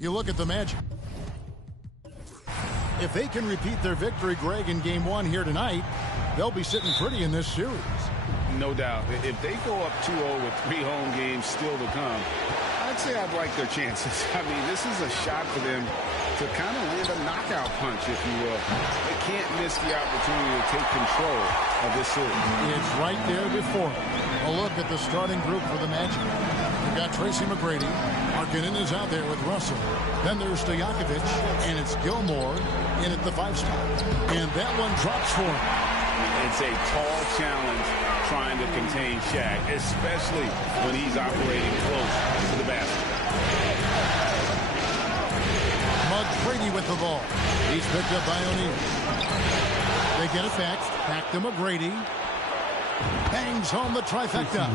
You look at the Magic. If they can repeat their victory, Greg, in Game 1 here tonight, they'll be sitting pretty in this series. No doubt. If they go up 2-0 with 3 home games still to come, I'd say I'd like their chances. I mean, this is a shot for them to kind of land a knockout punch, if you will. They can't miss the opportunity to take control of this series. It's right there before them. A look at the starting group for the Magic. You've got Tracy McGrady. Markkanen is out there with Russell. Then there's Stojakovic, and it's Gilmore in at the 5 spot. And that one drops for him. It's a tall challenge trying to contain Shaq, especially when he's operating close to the basket. McGrady with the ball. He's picked up by O'Neal. They get it back to McGrady. Bangs home the trifecta.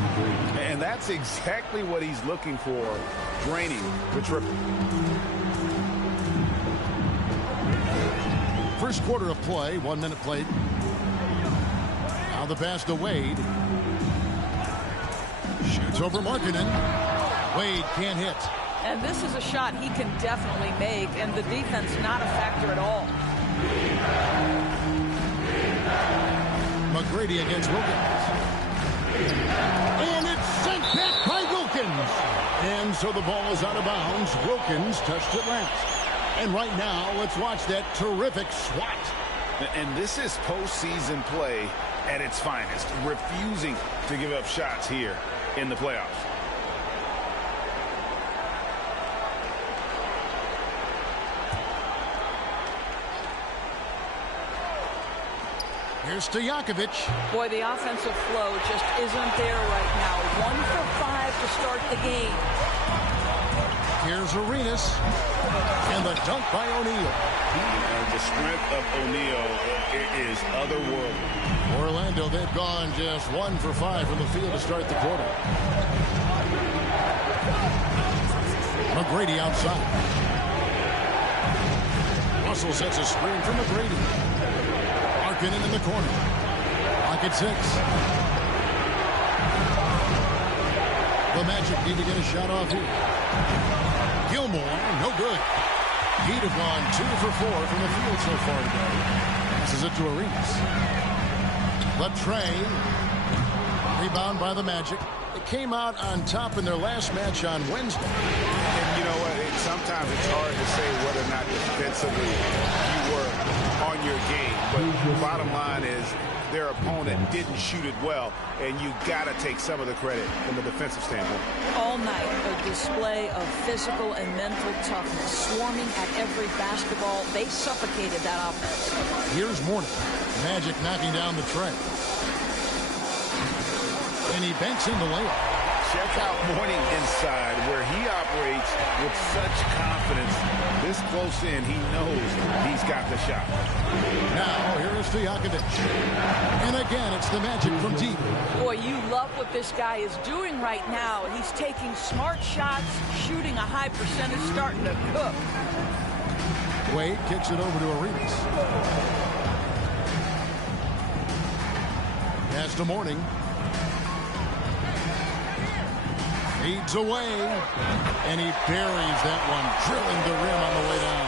And that's exactly what he's looking for, draining the triple. First quarter of play, 1 minute played. Now the pass to Wade. Shoots over Markkanen. Wade can't hit. And this is a shot he can definitely make, and the defense not a factor at all. McGrady against Wilkins. And it's sent back by Wilkins. And so the ball is out of bounds. Wilkins touched it last. And right now, let's watch that terrific swat. And this is postseason play at its finest, refusing to give up shots here in the playoffs. Here's Stojakovic. Boy, the offensive flow just isn't there right now. 1 for 5 to start the game. Here's Arenas. And the dunk by O'Neal. The strength of O'Neal is otherworldly. Orlando, they've gone just 1 for 5 from the field to start the quarter. McGrady outside. Russell sets a screen for McGrady. Markkanen in the corner. Clock at 6. The Magic need to get a shot off here. Gilmore, no good. He'd have gone 2 for 4 from the field so far today. Passes it to Arenas. Latrey. Rebound by the Magic. They came out on top in their last match on Wednesday. And you know what? Sometimes it's hard to say whether or not defensively you were on your game. But the bottom line is their opponent didn't shoot it well, and you got to take some of the credit from the defensive standpoint. All night, a display of physical and mental toughness, swarming at every basketball. They suffocated that offense. Here's Mourning. Magic knocking down the tray. And he banks in the layup. Check out Mourning inside, where he operates with such confidence. This close in, he knows he's got the shot. Now, here is Stojakovic. And again, it's the Magic from deep. Boy, you love what this guy is doing right now. He's taking smart shots, shooting a high percentage, starting to cook. Wade kicks it over to Arenas. Pass to Mourning. Feeds away, and he buries that one, drilling the rim on the way down.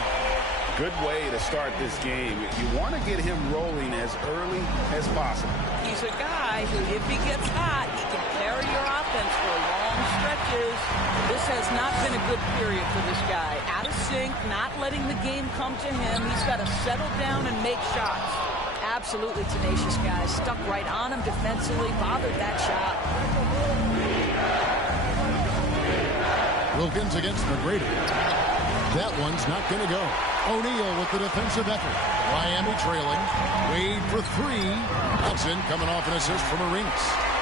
Good way to start this game. You want to get him rolling as early as possible. He's a guy who, if he gets hot, he can carry your offense for long stretches. This has not been a good period for this guy. Out of sync, not letting the game come to him. He's got to settle down and make shots. Absolutely tenacious guy. Stuck right on him defensively, bothered that shot. Wilkins against McGrady. That one's not going to go. O'Neal with the defensive effort. Miami trailing. Wade for 3. Hudson coming off an assist from Arenas.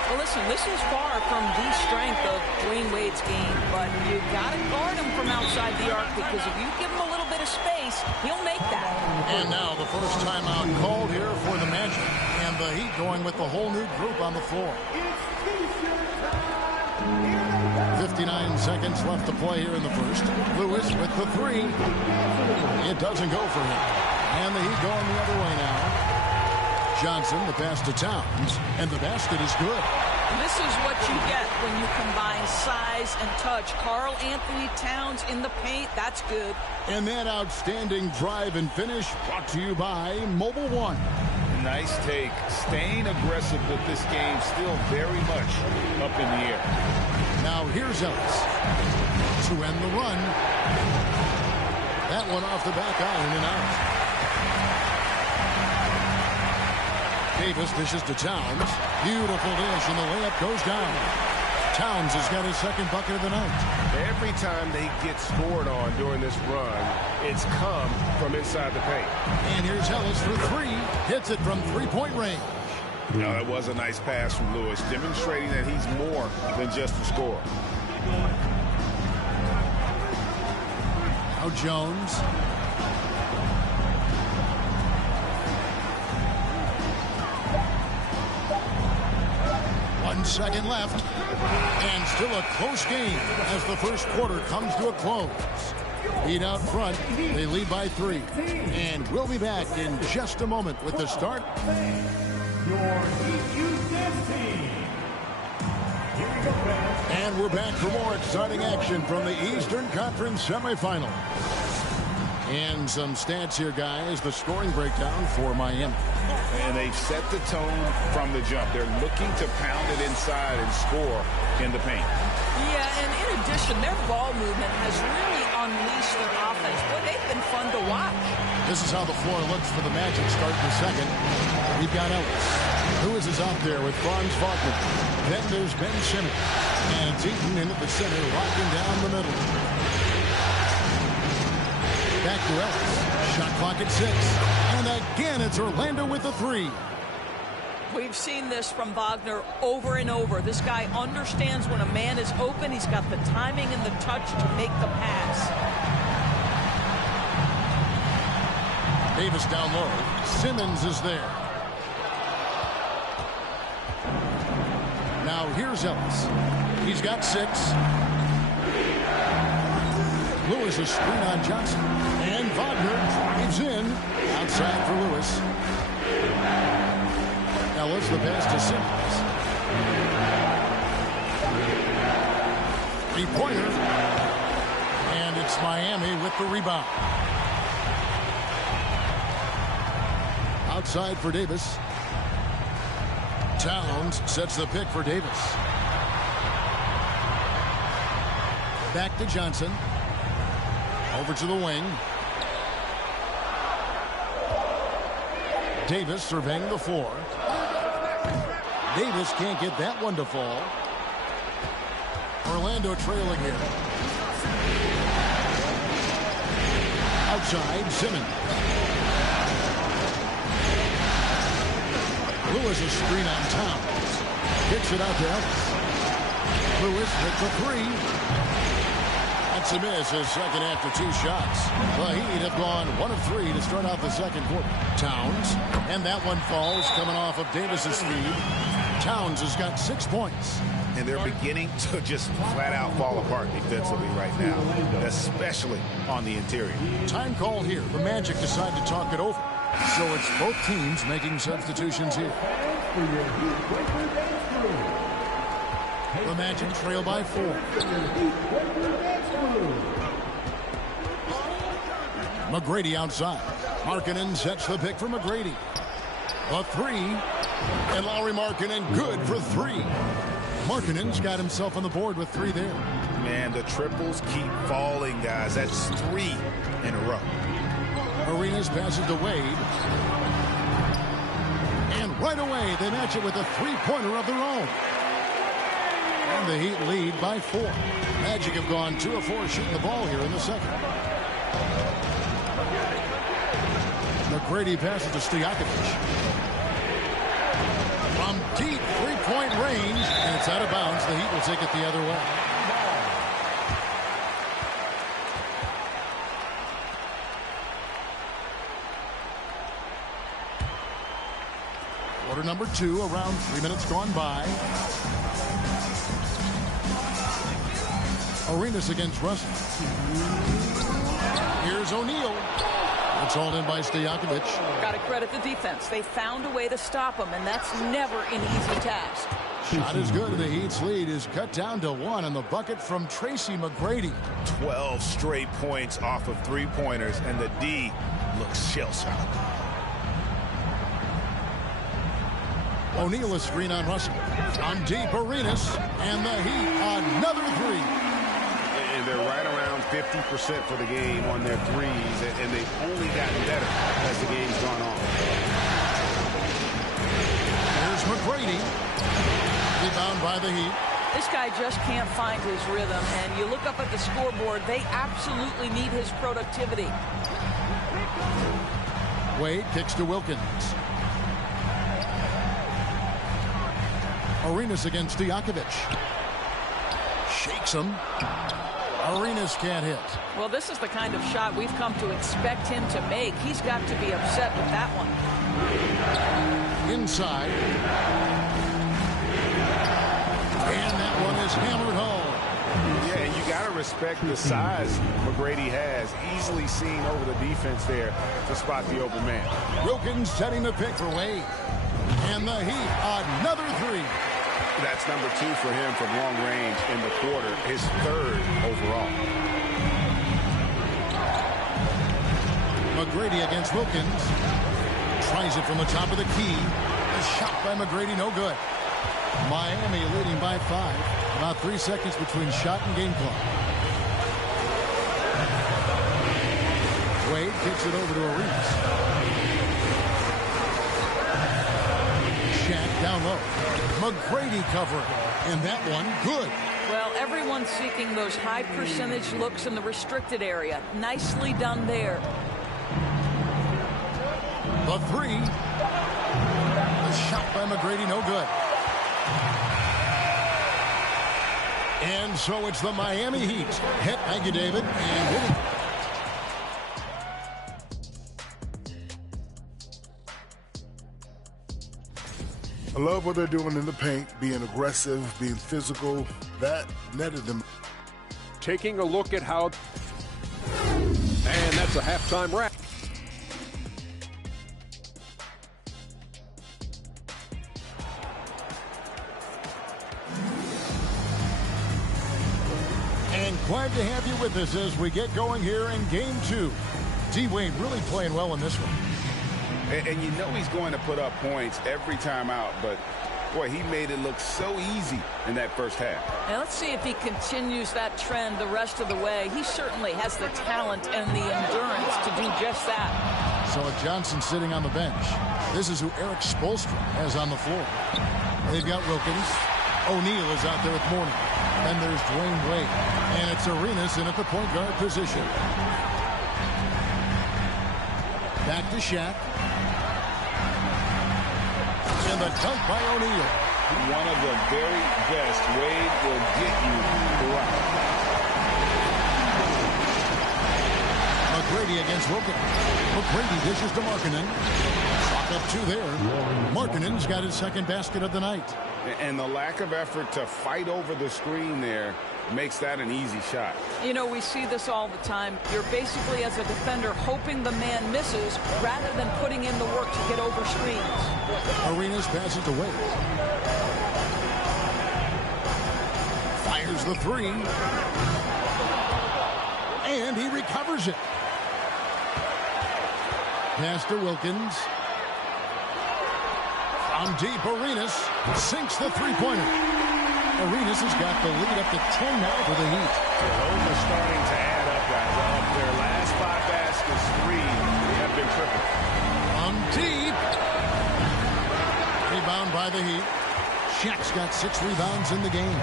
Well, listen, this is far from the strength of Dwayne Wade's game, but you got to guard him from outside the arc, because if you give him a little bit of space, he'll make that. And now the first timeout called here for the Magic. And the Heat going with the whole new group on the floor. 59 seconds left to play here in the first. Lewis with the 3. It doesn't go for him. And the Heat going the other way now. Johnson, the pass to Towns, and the basket is good. This is what you get when you combine size and touch. Karl Anthony Towns in the paint. That's good. And that outstanding drive and finish brought to you by Mobile One. Nice take. Staying aggressive with this game, still very much up in the air. Now here's Ellis to end the run. That one off the back iron and out. Davis dishes to Towns. Beautiful dish, and the layup goes down. Towns has got his second bucket of the night. Every time they get scored on during this run, it's come from inside the paint. And here's Ellis for three. Hits it from three-point range. Now, that was a nice pass from Lewis, demonstrating that he's more than just a scorer. Now Jones. 1 second left. And still a close game as the first quarter comes to a close. Heat out front. They lead by 3. And we'll be back in just a moment with the start. And we're back for more exciting action from the Eastern Conference semifinal. And some stats here, guys. The scoring breakdown for Miami. And they've set the tone from the jump. They're looking to pound it inside and score in the paint. Yeah, and in addition, their ball movement has really unleashed their offense. Boy, they've been fun to watch. This is how the floor looks for the Magic starting the second. We've got Ellis. Lewis is out there with Franz Wagner. Then there's Ben Simmons. And it's Eaton in at the center, locking down the middle. Back to Ellis. Shot clock at 6. And again, it's Orlando with the 3. We've seen this from Wagner over and over. This guy understands when a man is open. He's got the timing and the touch to make the pass. Davis down low. Simmons is there. Now here's Ellis. He's got 6. Lewis is screen on Johnson. And Wagner drives in. Outside for Lewis. Ellis, the pass to Simmons. 3-pointer. And it's Miami with the rebound. Outside for Davis. Towns sets the pick for Davis. Back to Johnson. Over to the wing. Davis surveying the floor. Davis can't get that one to fall. Orlando trailing here. Outside, Simmons. Lewis is screen on Towns. Kicks it out to Ellis. Lewis hits a 3. That's a miss, his second after 2 shots. The Heat have gone 1 of 3 to start out the second quarter. Towns, and that one falls coming off of Davis's feed. Towns has got 6 points. And they're beginning to just flat out fall apart defensively right now, especially on the interior. Time call here. The Magic decide to talk it over. So it's both teams making substitutions here. The Magic trail by 4. McGrady outside. Markkanen sets the pick for McGrady. A 3. And Lauri Markkanen good for 3. Markkanen's got himself on the board with 3 there. Man, the triples keep falling, guys. That's 3 in a row. Arenas passes to Wade. And right away, they match it with a 3-pointer of their own. And the Heat lead by 4. Magic have gone 2 of 4 shooting the ball here in the second. McGrady passes to Stojakovic. From deep 3-point range, and it's out of bounds. The Heat will take it the other way. Quarter number 2, around 3 minutes gone by. Arenas against Russell. Here's O'Neal. It's hauled in by Stojakovic. Got to credit the defense. They found a way to stop him, and that's never an easy task. Shot is good, and the Heat's lead is cut down to 1 on the bucket from Tracy McGrady. 12 straight points off of three-pointers, and the D looks shell-shocked. O'Neal a screen on Russell. On deep, Arenas, and the Heat another three. And they're right around 50% for the game on their threes, and they've only gotten better as the game's gone on. Here's McGrady. Rebound by the Heat. This guy just can't find his rhythm, and you look up at the scoreboard, they absolutely need his productivity. Wade kicks to Wilkins. Arenas against Stojakovic. Shakes him. Arenas can't hit. Well, this is the kind of shot we've come to expect him to make. He's got to be upset with that one. Inside. And that one is hammered home. Yeah, and you got to respect the size McGrady has. Easily seen over the defense there to spot the open man. Wilkins setting the pick for Wade. And the Heat, another three. That's number 2 for him from long range in the quarter, his 3rd overall. McGrady against Wilkins. Tries it from the top of the key. A shot by McGrady, no good. Miami leading by 5. About 3 seconds between shot and game clock. Wade kicks it over to Arenas. Shaq down low. McGrady covering. And that one, good. Well, everyone's seeking those high percentage looks in the restricted area. Nicely done there. The three. The shot by McGrady, no good. And so it's the Miami Heat. Hit, thank you, David. And winning. I love what they're doing in the paint, being aggressive, being physical. That netted them. Taking a look at how... And that's a halftime wrap. And glad to have you with us as we get going here in Game 2. D-Wade really playing well in this one. And you know he's going to put up points every time out, but boy, he made it look so easy in that first half. Now let's see if he continues that trend the rest of the way. He certainly has the talent and the endurance to do just that. So Johnson sitting on the bench. This is who Eric Spoelstra has on the floor. They've got Wilkins. O'Neal is out there with Mourning. Then there's Dwayne Wade. And it's Arenas in at the point guard position. Back to Shaq. And the dunk by O'Neal. One of the very best. Wade will get you right. McGrady against Wilkins. McGrady dishes to Markkanen. Clock up 2 there. Markkanen's got his second basket of the night. And the lack of effort to fight over the screen there makes that an easy shot. You know, we see this all the time. You're basically, as a defender, hoping the man misses rather than putting in the work to get over screens. Arenas passes to Wade. Fires the three. And he recovers it. Pass to Wilkins. From deep, Arenas sinks the three-pointer. Arenas has got the lead up to 10 now for the Heat. Those are starting to add up, guys. Their last 5 baskets, 3 have been perfect. From deep. Rebound by the Heat. Shaq's got 6 rebounds in the game.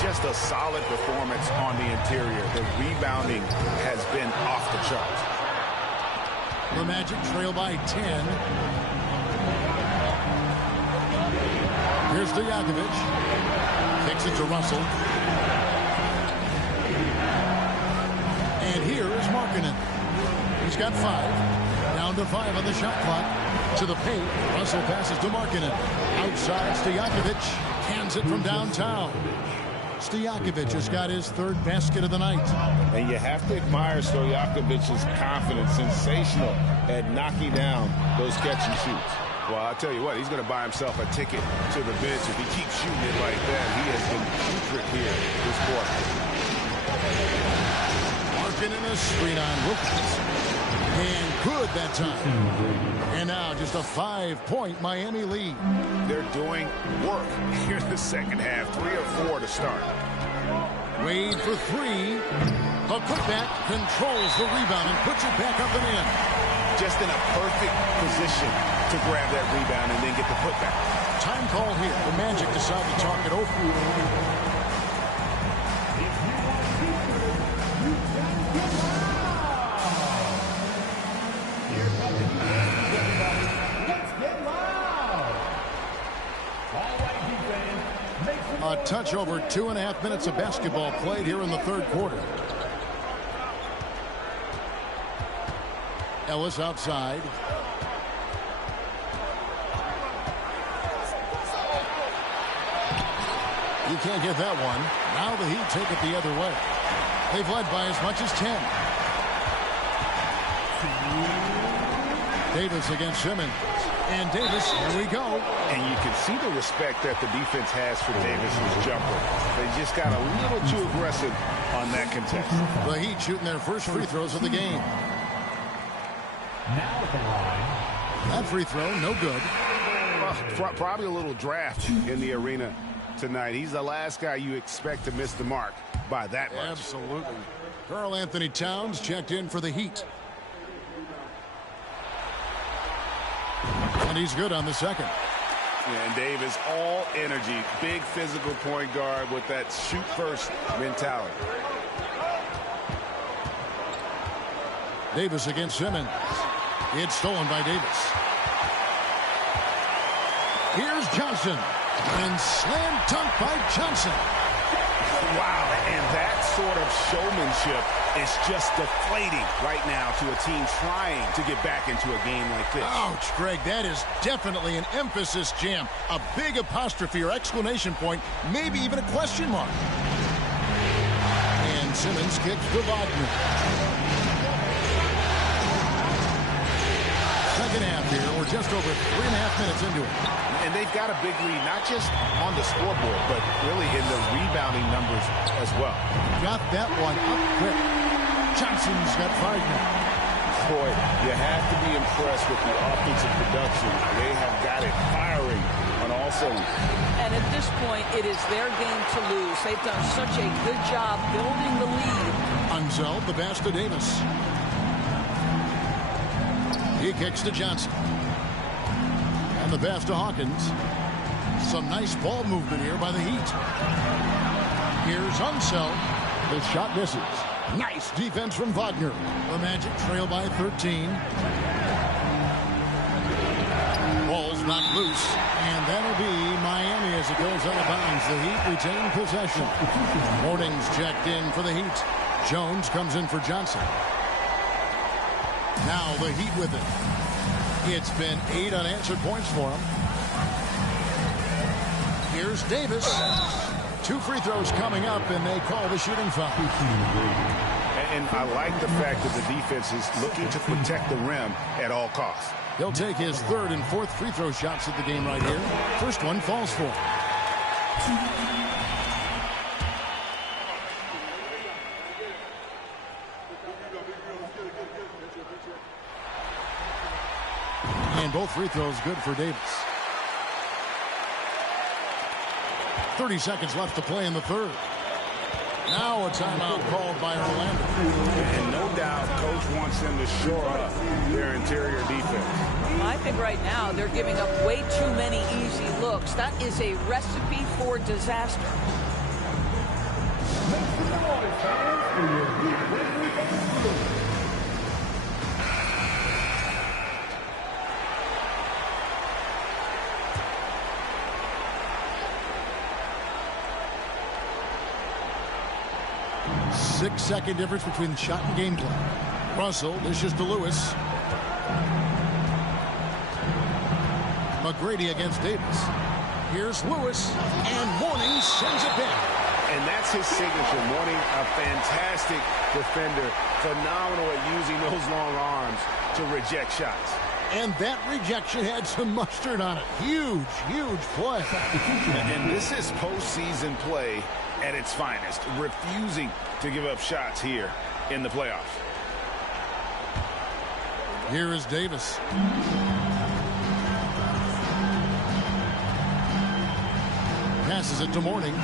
Just a solid performance on the interior. The rebounding has been off the charts. The Magic trail by 10. Here's Stojakovic. Kicks it to Russell. And here is Markkanen. He's got 5. Down to 5 on the shot clock. To the paint. Russell passes to Markkanen. Outside, Stojakovic hands it from downtown. Stojakovic has got his 3rd basket of the night. And you have to admire Stojakovic's confidence. Sensational at knocking down those catch and shoots. Well, I'll tell you what, he's going to buy himself a ticket to the bench if he keeps shooting it like that. He has been putrid here this quarter. Marking in a screen on Wilkins. And good that time. And now just a 5-point Miami lead. They're doing work here in the second half. 3 or 4 to start. Wade for 3. The putback controls the rebound and puts it back up and in. Just in a perfect position to grab that rebound and then get the putback. Time call here. The Magic decide to talk it over. A touch over 2.5 minutes of basketball played here in the third quarter. Ellis outside. You can't get that one. Now the Heat take it the other way. They've led by as much as 10. Davis against Simmons. And Davis, here we go. And you can see the respect that the defense has for Davis's jumper. They just got a little too aggressive on that contest. The Heat shooting their first free throws of the game. That free throw, no good. Well, probably a little draft in the arena tonight. He's the last guy you expect to miss the mark by that much. Absolutely. Karl Anthony Towns checked in for the Heat. And he's good on the second. Yeah, and Davis, all energy, big physical point guard with that shoot-first mentality. Davis against Simmons. It's stolen by Davis. Here's Johnson. And slam dunk by Johnson. Wow, and that sort of showmanship is just deflating right now to a team trying to get back into a game like this. Ouch, Greg, that is definitely an emphasis jam. A big apostrophe or exclamation point, maybe even a question mark. And Simmons kicks to Wagner. Second half here, we're just over 3.5 minutes into it. And they've got a big lead, not just on the scoreboard, but really in the rebounding numbers as well. Got that one up quick. Johnson's got Wagner. Boy, you have to be impressed with the offensive production. They have got it firing on all cylinders. And at this point, it is their game to lose. They've done such a good job building the lead. Unseld, the pass to Davis. He kicks to Johnson. And the pass to Hawkins. Some nice ball movement here by the Heat. Here's Unseld. The shot misses. Nice defense from Wagner. The Magic trail by 13. Ball's knocked loose. And that'll be Miami as it goes out of bounds. The Heat retain possession. Morning's checked in for the Heat. Jones comes in for Johnson. Now the Heat with it. It's been 8 unanswered points for him. Here's Davis. 2 free throws coming up, and they call the shooting foul. And I like the fact that the defense is looking to protect the rim at all costs. He'll take his 3rd and 4th free throw shots of the game right here. First one falls for him. And both free throws good for Davis. 30 seconds left to play in the third. Now a timeout called by Orlando. And no doubt, Coach wants them to shore up their interior defense. I think right now they're giving up way too many easy looks. That is a recipe for disaster. Six-second difference between shot and gameplay. Russell dishes to Lewis. McGrady against Davis. Here's Lewis, and Mourning sends it back. And that's his signature. Mourning, a fantastic defender. Phenomenal at using those long arms to reject shots. And that rejection had some mustard on it. Huge, huge play. And this is postseason play at its finest, refusing to give up shots here in the playoffs. Here is Davis. Passes it to Mourning.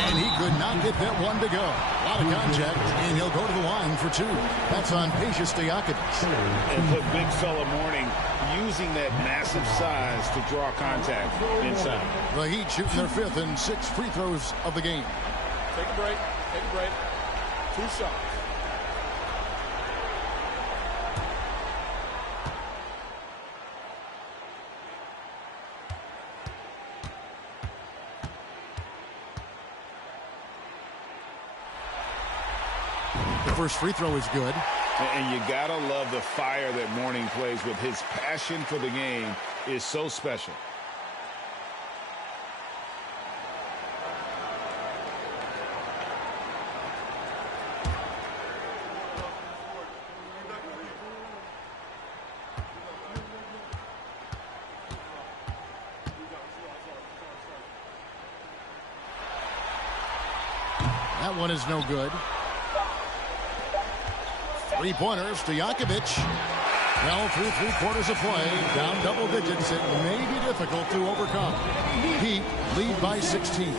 And he could not get that one to go. A lot of contact, and he'll go to the line for two. That's on Peja Stojakovic. And put big fella Mourning using that massive size to draw contact inside. The Heat shooting their 5th and 6th free throws of the game. Take a break. Take a break. 2 shots. The first free throw is good. And you gotta love the fire that Mourning plays with. His passion for the game is so special. That one is no good. 3-pointers, Stojakovic. Well, through 3/4 of play, down double digits, it may be difficult to overcome. Heat lead by 16.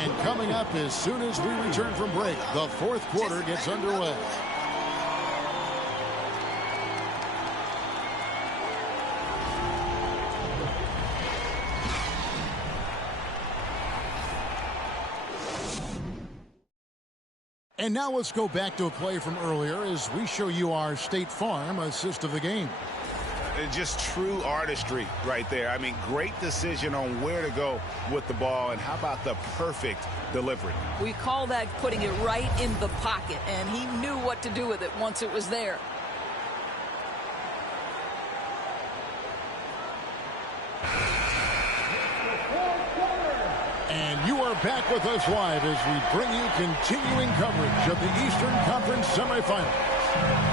And coming up as soon as we return from break, the 4th quarter gets underway. And now let's go back to a play from earlier as we show you our State Farm assist of the game. Just true artistry right there. I mean, great decision on where to go with the ball, and how about the perfect delivery? We call that putting it right in the pocket, and he knew what to do with it once it was there. And you are back with us live as we bring you continuing coverage of the Eastern Conference semifinals.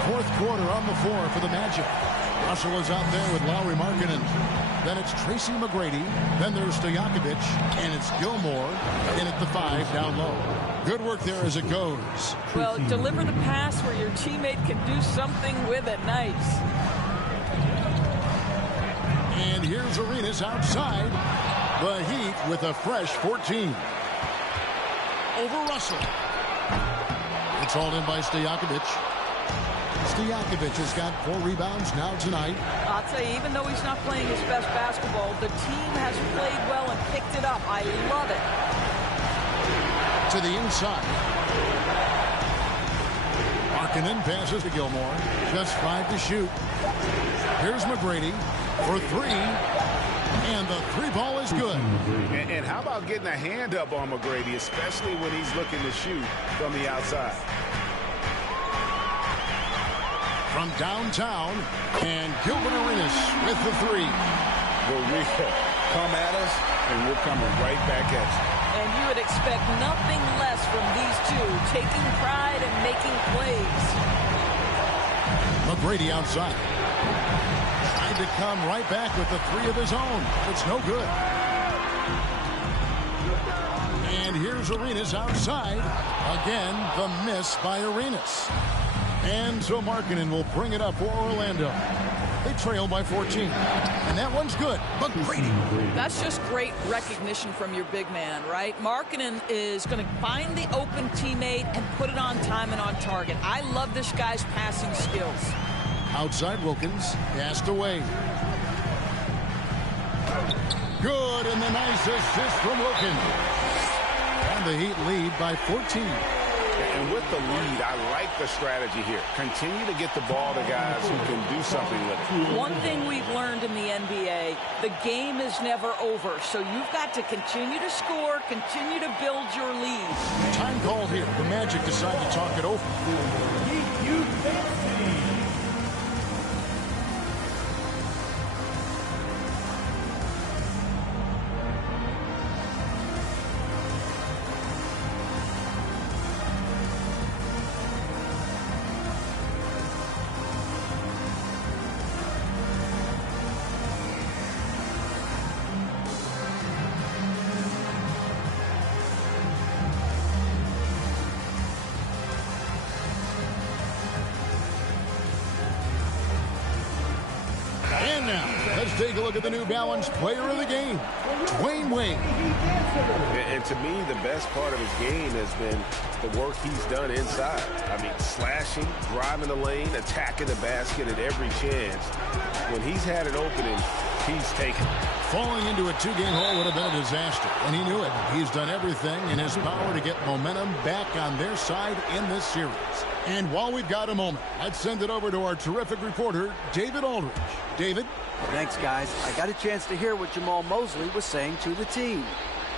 4th quarter on the floor for the Magic. Russell is out there with Lauri Markkanen. Then it's Tracy McGrady. Then there's Stojakovic. And it's Gilmore in at the 5 down low. Good work there as it goes. Well, deliver the pass where your teammate can do something with it. Nice. And here's Arenas outside. The Heat with a fresh 14. Over Russell. It's hauled in by Stojakovic. Stojakovic has got 4 rebounds now tonight. I'll tell you, even though he's not playing his best basketball, the team has played well and picked it up. I love it. To the inside. Markkanen passes to Gilmore. Just 5 to shoot. Here's McGrady for 3. And the 3 ball is good. And how about getting a hand up on McGrady, especially when he's looking to shoot from the outside. From downtown, and Gilbert Arenas with the 3. Well, we come at us, and we're coming right back at you. And you would expect nothing less from these two, taking pride and making plays. McGrady outside. Trying to come right back with the 3 of his own. It's no good. And here's Arenas outside. Again, the miss by Arenas. And so Markkanen will bring it up for Orlando. They trail by 14. And that one's good. McGrady. That's just great recognition from your big man, right? Markkanen is going to find the open teammate and put it on time and on target. I love this guy's passing skills. Outside Wilkins. Passed away. Good, and the nice assist from Wilkins. And the Heat lead by 14. And with the lead, I like the strategy here. Continue to get the ball to guys who can do something with it. One thing we've learned in the NBA, the game is never over. So you've got to continue to score, continue to build your lead. Time called here. The Magic decide to talk it over. And now, let's take a look at the New Balance player of the game, Dwyane Wade. And to me, the best part of his game has been the work he's done inside. I mean, slashing, driving the lane, attacking the basket at every chance. When he's had an opening, he's taken it. Falling into a two-game hole would have been a disaster, and he knew it. He's done everything in his power to get momentum back on their side in this series. And while we've got a moment, let's send it over to our terrific reporter, David Aldridge. David? Thanks, guys. I got a chance to hear what Jamal Mosley was saying to the team.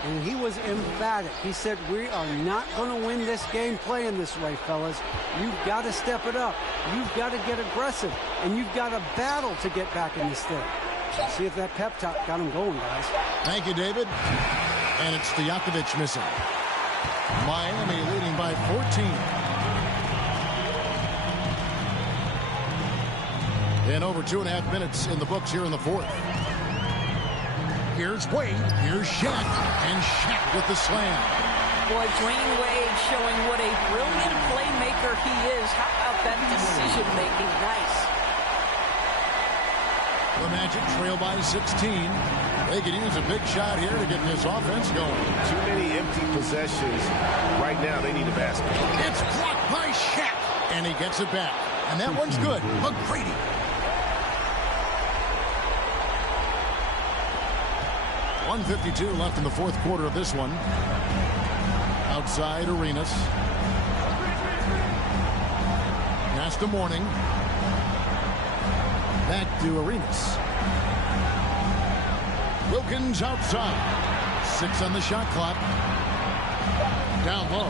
And he was emphatic. He said, we are not going to win this game playing this way, fellas. You've got to step it up. You've got to get aggressive. And you've got to battle to get back in this thing. See if that pep talk got him going, guys. Thank you, David. And it's Stojakovic missing. Miami leading by 14. And over 2.5 minutes in the books here in the fourth. Here's Wade. Here's Shaq. And Shaq with the slam. Boy, Dwyane Wade showing what a brilliant playmaker he is. How about that decision-making? Nice. The Magic trail by 16. They could use a big shot here to get this offense going. Too many empty possessions. Right now, they need a basket. It's blocked by Shaq. And he gets it back. And that one's good. McGrady. .152 left in the fourth quarter of this one. Outside Arenas. Pass to Mourning. Back to Arenas. Wilkins outside. 6 on the shot clock. Down low.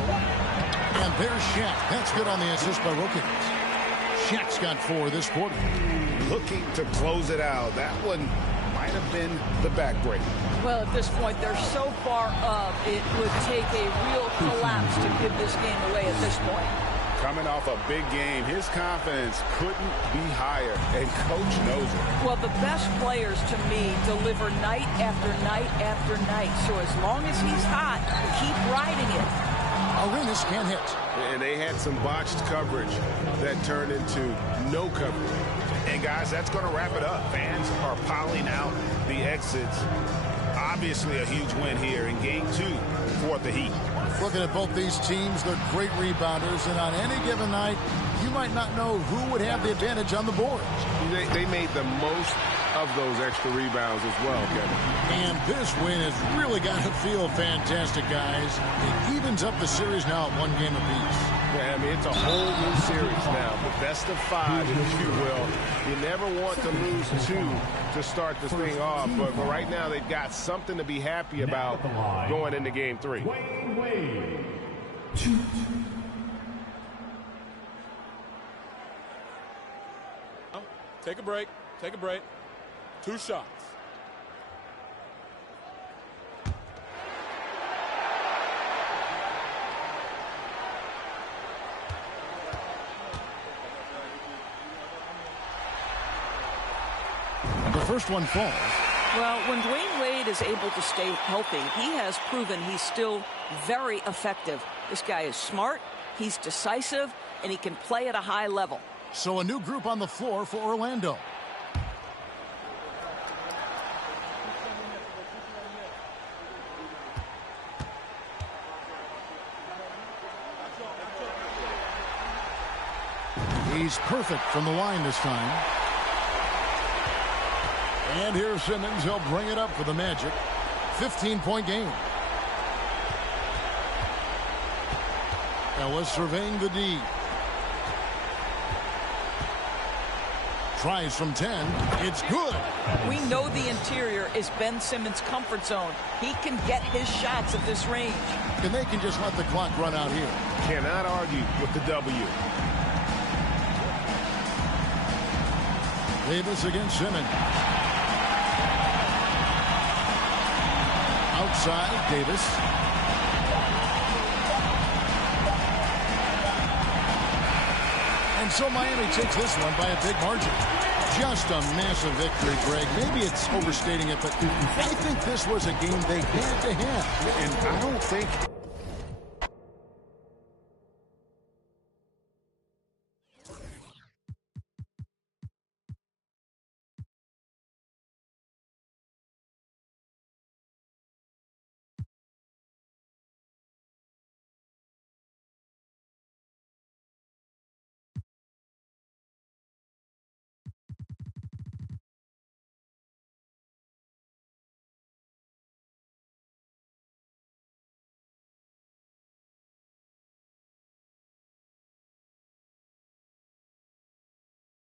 And there's Shaq. That's good on the assist by Wilkins. Shaq's got 4 this quarter. Looking to close it out. That one might have been the backbreaker. Well, at this point, they're so far up, it would take a real collapse to give this game away at this point. Coming off a big game, his confidence couldn't be higher, and Coach knows it. Well, the best players, to me, deliver night after night after night. So as long as he's hot, keep riding it. Arenas can't hit. And they had some botched coverage that turned into no coverage. And, guys, that's going to wrap it up. Fans are piling out the exits. Obviously a huge win here in Game 2 for the Heat. Looking at both these teams, they're great rebounders, and on any given night, you might not know who would have the advantage on the boards. They made the most of those extra rebounds as well, Kevin. And this win has really got to feel fantastic, guys. It evens up the series now at 1 game apiece. Yeah, I mean, it's a whole new series now. The best of 5, if you will. You never want to lose 2 to start this thing off, but right now they've got something to be happy about going into Game 3. Take a break. Take a break. 2 shots. The first one falls. Well, when Dwyane Wade is able to stay healthy, he has proven he's still very effective. This guy is smart, he's decisive, and he can play at a high level. So a new group on the floor for Orlando. He's perfect from the line this time. And here's Simmons. He'll bring it up for the Magic. 15-point game. Ellis surveying the D. Tries from 10. It's good. We know the interior is Ben Simmons' comfort zone. He can get his shots at this range. And they can just let the clock run out here. Cannot argue with the W. Davis against Simmons. Outside, Davis. And so Miami takes this one by a big margin. Just a massive victory, Greg. Maybe it's overstating it, but I think this was a game they had to have. And I don't think